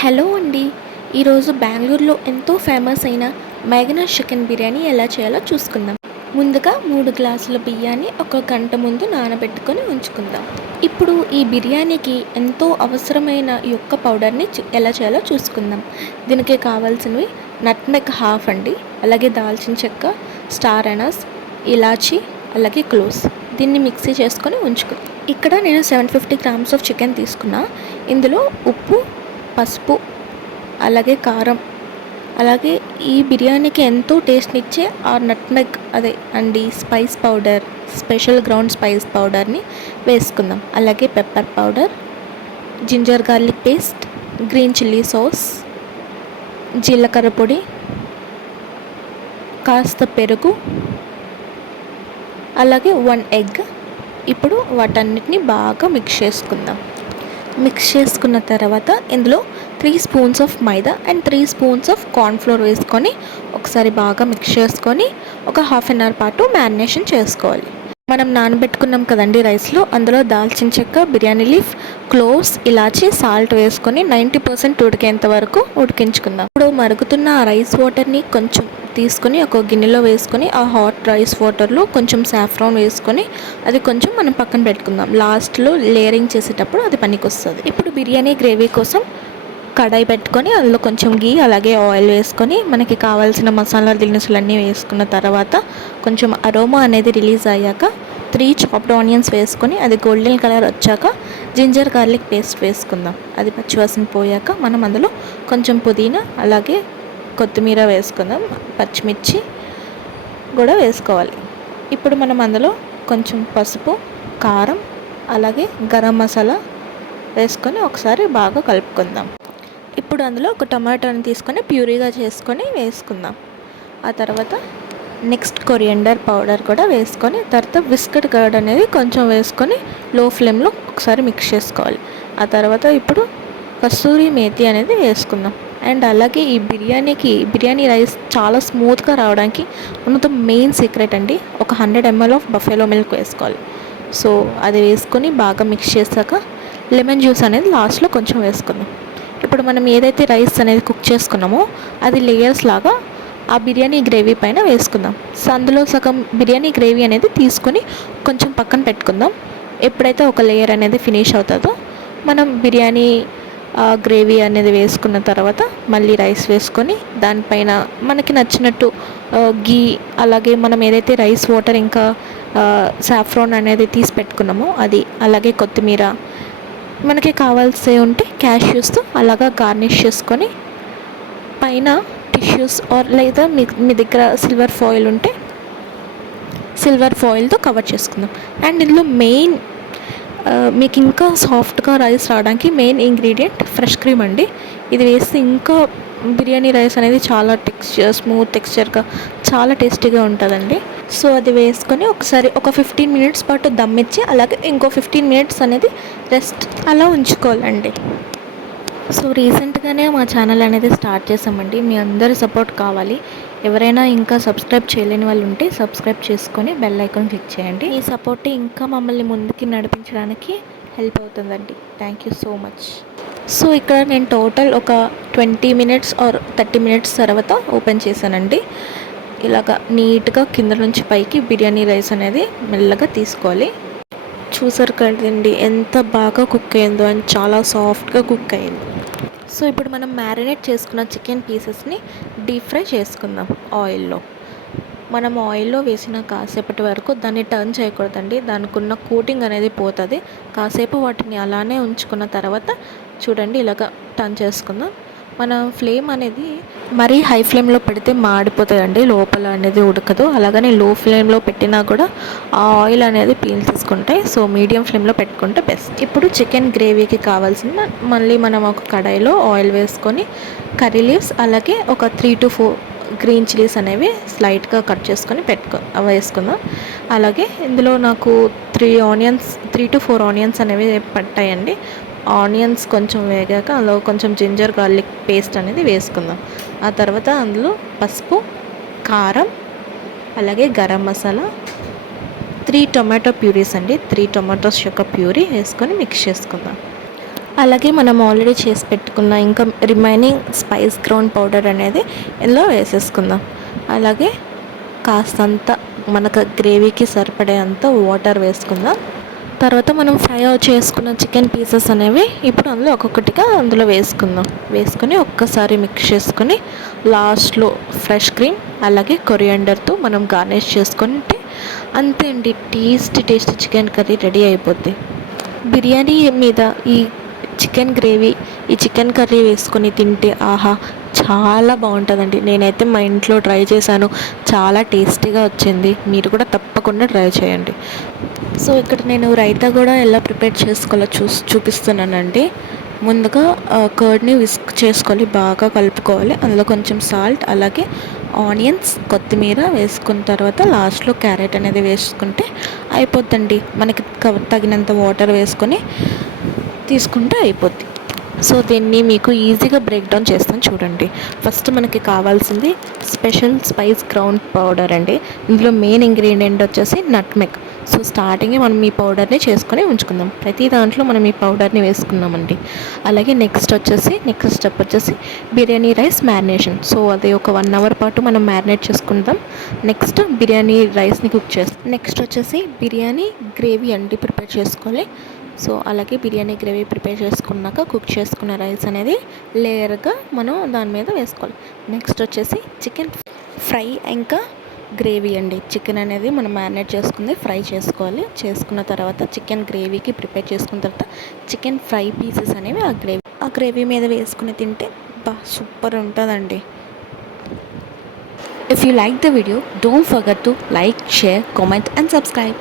Hello అండి. ఈరోజు బెంగళూరులో ఎంతో ఫేమస్ అయిన మేఘనా చికెన్ బిర్యానీ ఎలా చేయాలో చూసుకుందాం. ముందుగా 3 గ్లాసుల బియ్యాన్ని ఒక గంట ముందు నానబెట్టుకొని ఉంచుకుందాం. ఇప్పుడు ఈ బిర్యానీకి ఎంతో అవసరమైన యొక్క పౌడర్ని ఎలా చేయాలో చూసుకుందాం. దీనికి కావాల్సినవి నట్మెగ్ హాఫ్ అండి, అలాగే దాల్చిన చెక్క, స్టార్ అనస్, ఇలాచి, అలాగే క్లోవ్స్. దీన్ని మిక్సీ చేసుకొని ఉంచుకుందాం. ఇక్కడ నేను 750 గ్రామ్స్ ఆఫ్ చికెన్ తీసుకున్నా. ఇందులో ఉప్పు, పసుపు, అలాగే కారం, అలాగే ఈ బిర్యానీకి ఎంతో టేస్ట్నిచ్చే ఆ నట్మెగ్ అండి spice powder, special ground spice పౌడర్ని వేసుకుందాం. అలాగే pepper powder, ginger garlic paste, green chilli sauce, జీలకర్ర పొడి, కాస్త పెరుగు, అలాగే 1 ఎగ్. ఇప్పుడు వాటన్నిటిని బాగా మిక్స్ చేసుకుందాం. మిక్స్ చేసుకున్న తర్వాత ఇందులో 3 spoons of maida and 3 spoons of cornflour వేసుకొని ఒకసారి బాగా మిక్స్ చేసుకొని ఒక హాఫ్ అన్ అవర్ పాటు మ్యారినేషన్ చేసుకోవాలి. మనం నానబెట్టుకున్నాం కదండి రైస్లో, అందులో దాల్చిన చెక్క, బిర్యానీ లీఫ్, క్లోవ్స్, ఇలాచి, సాల్ట్ వేసుకొని 90% ఉడికేంత వరకు ఉడికించుకుందాం. ఇప్పుడు మరుగుతున్న ఆ రైస్ వాటర్ని కొంచెం తీసుకొని ఒక గిన్నెలో వేసుకొని ఆ హాట్ రైస్ వాటర్లో కొంచెం సాఫ్రాన్ వేసుకొని అది కొంచెం మనం పక్కన పెట్టుకుందాం. లాస్ట్లో లేయరింగ్ చేసేటప్పుడు అది పనికి వస్తుంది. ఇప్పుడు బిర్యానీ గ్రేవీ కోసం కడాయి పెట్టుకొని అందులో కొంచెం గీ అలాగే ఆయిల్ వేసుకొని మనకి కావాల్సిన మసాలా దినుసులన్నీ వేసుకున్న తర్వాత కొంచెం అరోమా అనేది రిలీజ్ అయ్యాక 3 చాప్డ్ ఆనియన్స్ వేసుకొని అది గోల్డెన్ కలర్ వచ్చాక జింజర్ గార్లిక్ పేస్ట్ వేసుకుందాం. అది పచ్చివాసన పోయాక మనం అందులో కొంచెం పుదీనా అలాగే కొత్తిమీర వేసుకుందాం. పచ్చిమిర్చి కూడా వేసుకోవాలి. ఇప్పుడు మనం అందులో కొంచెం పసుపు, కారం, అలాగే గరం మసాలా వేసుకొని ఒకసారి బాగా కలుపుకుందాం. ఇప్పుడు అందులో ఒక టమాటాని తీసుకొని ప్యూరీగా చేసుకొని వేసుకుందాం. ఆ తర్వాత నెక్స్ట్ కొరియండర్ పౌడర్ కూడా వేసుకొని తర్వాత బిస్కెట్ కర్డ్ అనేది కొంచెం వేసుకొని లో ఫ్లేమ్లో ఒకసారి మిక్స్ చేసుకోవాలి. ఆ తర్వాత ఇప్పుడు కస్తూరి మేతి అనేది వేసుకుందాం. అండ్ అలాగే ఈ బిర్యానీ రైస్ చాలా స్మూత్గా రావడానికి one of the main secret అండి, ఒక 100 ml ఆఫ్ బఫెలో మిల్క్ వేసుకోవాలి. సో అది వేసుకొని బాగా మిక్స్ చేశాక లెమన్ జ్యూస్ అనేది లాస్ట్లో కొంచెం వేసుకుందాం. ఇప్పుడు మనం ఏదైతే రైస్ అనేది కుక్ చేసుకున్నామో అది లేయర్స్ లాగా ఆ బిర్యానీ గ్రేవీ పైన వేసుకుందాం. సో అందులో సగం బిర్యానీ గ్రేవీ అనేది తీసుకొని కొంచెం పక్కన పెట్టుకుందాం. ఎప్పుడైతే ఒక లేయర్ అనేది ఫినిష్ అవుతుందో మనం బిర్యానీ గ్రేవీ అనేది వేసుకున్న తర్వాత మళ్ళీ రైస్ వేసుకొని దానిపైన మనకి నచ్చినట్టు గీ, అలాగే మనం ఏదైతే రైస్ వాటర్ ఇంకా సాఫ్రాన్ అనేది తీసి పెట్టుకున్నామో అది, అలాగే కొత్తిమీర, మనకి కావాల్సి ఉంటే క్యాష్యూస్తో అలాగా గార్నిష్ చేసుకొని పైన టిష్యూస్ లేదా మీ దగ్గర సిల్వర్ ఫాయిల్ ఉంటే సిల్వర్ ఫాయిల్తో కవర్ చేసుకుందాం. అండ్ ఇందులో మెయిన్ మీకు ఇంకా సాఫ్ట్గా రైస్ రావడానికి మెయిన్ ఇంగ్రీడియంట్ ఫ్రెష్ క్రీమ్ అండి. ఇది వేస్తే ఇంకా బిర్యానీ రైస్ అనేది చాలా స్మూత్ టెక్స్చర్గా చాలా టేస్టీగా ఉంటుందండి. సో అది వేసుకొని ఒకసారి ఒక 15 మినిట్స్ పాటు దమ్ ఇచ్చి అలాగే ఇంకో 15 మినిట్స్ అనేది రెస్ట్ అలా ఉంచుకోవాలండి. సో రీసెంట్గానే మా ఛానల్ అనేది స్టార్ట్ చేసామండి. మీ అందరి సపోర్ట్ కావాలి. ఎవరైనా ఇంకా సబ్స్క్రైబ్ చేయలేని వాళ్ళు ఉంటే సబ్స్క్రైబ్ చేసుకొని బెల్ ఐకాన్ క్లిక్ చేయండి. ఈ సపోర్ట్ ఇంకా మమ్మల్ని ముందుకి నడిపించడానికి హెల్ప్ అవుతుందండి. Thank you so much. So ఇక్కడ నేను టోటల్ ఒక 20 మినిట్స్ ఆర్ 30 మినిట్స్ తర్వాత ఓపెన్ చేశానండి. ఇలాగా నీట్గా కింద నుంచి పైకి బిర్యానీ రైస్ అనేది మెల్లగా తీసుకోవాలి. చూసారు కదండి ఎంత బాగా కుక్ అయిందో, అండ్ చాలా సాఫ్ట్గా కుక్ అయింది. సో ఇప్పుడు మనం మ్యారినేట్ చేసుకున్న చికెన్ పీసెస్ని డీప్ ఫ్రై చేసుకుందాం ఆయిల్లో. మనం ఆయిల్లో వేసిన కాసేపటి వరకు దాన్ని టర్న్ చేయకూడదండి, దానికి ఉన్న కోటింగ్ అనేది పోతుంది. కాసేపు వాటిని అలానే ఉంచుకున్న తర్వాత చూడండి ఇలాగ టర్న్ చేసుకుందాం. మన ఫ్లేమ్ అనేది మరీ హై ఫ్లేమ్లో పెడితే మాడిపోతుందండి, లోపల అనేది ఉడకదు. అలాగని లో ఫ్లేమ్లో పెట్టినా కూడా ఆ ఆయిల్ అనేది పీల్ తీసుకుంటాయి. సో మీడియం ఫ్లేమ్లో పెట్టుకుంటే బెస్ట్. ఇప్పుడు చికెన్ గ్రేవీకి కావాల్సిన మళ్ళీ మనం ఒక కడాయిలో ఆయిల్ వేసుకొని కర్రీ లీవ్స్ అలాగే ఒక 3 to 4 గ్రీన్ చిల్లీస్ అనేవి స్లైట్గా కట్ చేసుకొని వేసుకుందాం. అలాగే ఇందులో నాకు 3 to 4 ఆనియన్స్ అనేవి పట్టాయండి. ఆనియన్స్ కొంచెం వేగాక అందులో కొంచెం జింజర్ గార్లిక్ పేస్ట్ అనేది వేసుకుందాం. ఆ తర్వాత అందులో పసుపు, కారం, అలాగే గరం మసాలా, 3 టొమాటో ప్యూరీస్ అండి, 3 టొమాటోస్ యొక్క ప్యూరీ వేసుకొని మిక్స్ చేసుకుందాం. అలాగే మనం ఆల్రెడీ చేసి పెట్టుకున్న ఇంకా రిమైనింగ్ స్పైస్ గ్రౌండ్ పౌడర్ అనేది ఇందులో వేసేసుకుందాం. అలాగే కాస్తంత మనకు గ్రేవీకి సరిపడే అంత వాటర్ వేసుకుందాం. తర్వాత మనం ఫ్రై చేసుకున్న చికెన్ పీసెస్ అనేవి ఇప్పుడు అందులో ఒక్కొక్కటిగా అందులో వేసుకొని ఒక్కసారి మిక్స్ చేసుకొని లాస్ట్లో ఫ్రెష్ క్రీమ్ అలాగే కొరియాండర్తో మనం గార్నిష్ చేసుకుంటే అంతే అండి, టేస్టీ చికెన్ కర్రీ రెడీ అయిపోద్ది. బిర్యానీ మీద ఈ చికెన్ గ్రేవీ ఈ చికెన్ కర్రీ వేసుకొని తింటే ఆహా చాలా బాగుంటుందండి. నేనైతే మా ఇంట్లో ట్రై చేశాను, చాలా టేస్టీగా వచ్చింది. మీరు కూడా తప్పకుండా ట్రై చేయండి. సో ఇక్కడ నేను రైతా కూడా ఎలా ప్రిపేర్ చేసుకోవాలో చూపిస్తున్నానండి. ముందుగా కర్డ్ని విస్క్ చేసుకోవాలి, బాగా కలుపుకోవాలి. అందులో కొంచెం సాల్ట్ అలాగే ఆనియన్స్ కొత్తిమీర వేసుకున్న తర్వాత లాస్ట్లో క్యారెట్ అనేది వేసుకుంటే అయిపోద్దండి. మనకి తగినంత వాటర్ వేసుకొని తీసుకుంటే అయిపోద్ది. సో దీన్ని మీకు ఈజీగా బ్రేక్ డౌన్ చేస్తాను చూడండి. ఫస్ట్ మనకి కావాల్సింది స్పెషల్ స్పైస్ గ్రౌండ్ పౌడర్ అండి. ఇందులో మెయిన్ ఇంగ్రీడియంట్ వచ్చేసి నట్మెగ్. సో స్టార్టింగే మనం ఈ పౌడర్ని చేసుకొని ఉంచుకుందాం. ప్రతి దాంట్లో మనం ఈ పౌడర్ని వేసుకున్నామండి. అలాగే నెక్స్ట్ స్టెప్ వచ్చేసి బిర్యానీ రైస్ మ్యారినేషన్. సో అది ఒక 1 అవర్ పాటు మనం మ్యారినేట్ చేసుకుందాం. నెక్స్ట్ బిర్యానీ రైస్ని కుక్ చేస్తాం. నెక్స్ట్ వచ్చేసి బిర్యానీ గ్రేవీ అండి ప్రిపేర్ చేసుకోవాలి. సో అలాగే బిర్యానీ గ్రేవీ ప్రిపేర్ చేసుకున్నాక కుక్ చేసుకున్న రైస్ అనేది లేయర్గా మనం దాని మీద వేసుకోవాలి. నెక్స్ట్ వచ్చేసి చికెన్ ఫ్రై ఇంకా గ్రేవీ అండి. చికెన్ అనేది మనం మ్యారినేట్ చేసుకుంది ఫ్రై చేసుకోవాలి. చేసుకున్న తర్వాత చికెన్ గ్రేవీకి ప్రిపేర్ చేసుకున్న తర్వాత చికెన్ ఫ్రై పీసెస్ అనేవి ఆ గ్రేవీ మీద వేసుకుని తింటే సూపర్ ఉంటుందండి. If you like the video, don't forget to like, share, comment and subscribe.